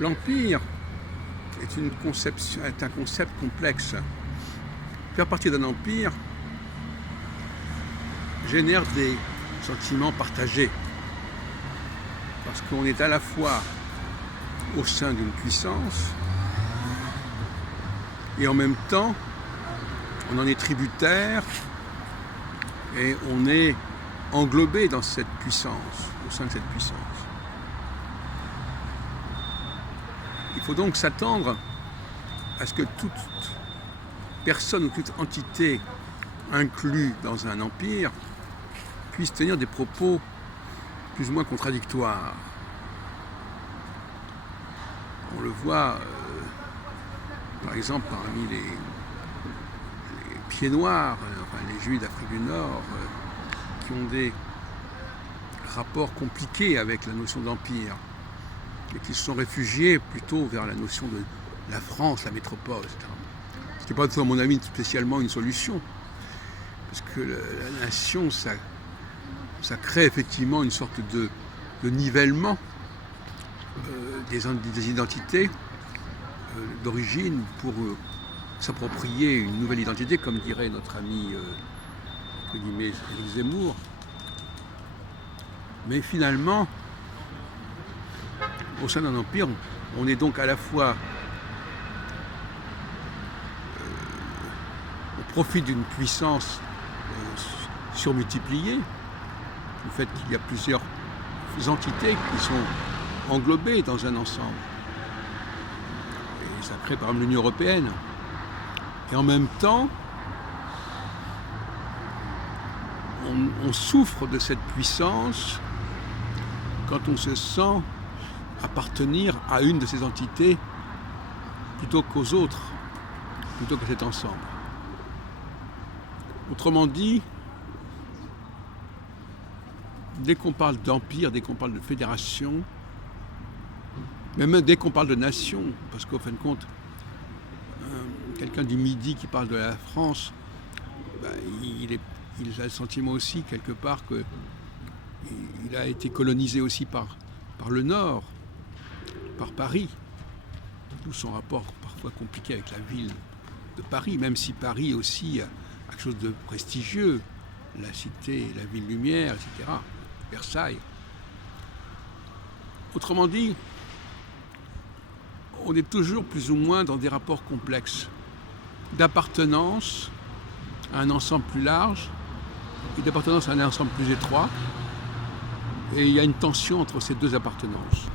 L'empire est un concept complexe. Faire partie d'un empire génère des sentiments partagés. Parce qu'on est à la fois au sein d'une puissance et en même temps on en est tributaire et on est englobé dans cette puissance, au sein de cette puissance. Il faut donc s'attendre à ce que toute personne ou toute entité inclue dans un empire puisse tenir des propos plus ou moins contradictoires. On le voit, par exemple, parmi les pieds noirs, enfin, les Juifs d'Afrique du Nord, qui ont des rapports compliqués avec la notion d'empire et qui se sont réfugiés plutôt vers la notion de la France, la métropole, etc. Ce qui n'est pas, à mon avis, spécialement une solution, parce que la nation, ça crée effectivement une sorte de nivellement des identités d'origine pour s'approprier une nouvelle identité, comme dirait notre ami entre guillemets Éric Zemmour. Mais finalement, au sein d'un empire, on est donc à la fois on profite d'une puissance surmultipliée, le fait qu'il y a plusieurs entités qui sont englobées dans un ensemble. Et ça crée par exemple l'Union européenne. Et en même temps, on souffre de cette puissance quand on se sent appartenir à une de ces entités plutôt qu'aux autres, plutôt que cet ensemble. Autrement dit, dès qu'on parle d'empire, dès qu'on parle de fédération, mais même dès qu'on parle de nation, parce qu'au fin de compte, quelqu'un du Midi qui parle de la France, il a le sentiment aussi quelque part qu'il a été colonisé aussi par le Nord, par Paris, d'où son rapport parfois compliqué avec la ville de Paris, même si Paris aussi a quelque chose de prestigieux, la cité, la ville lumière, etc., Versailles. Autrement dit, on est toujours plus ou moins dans des rapports complexes d'appartenance à un ensemble plus large et d'appartenance à un ensemble plus étroit. Et il y a une tension entre ces deux appartenances.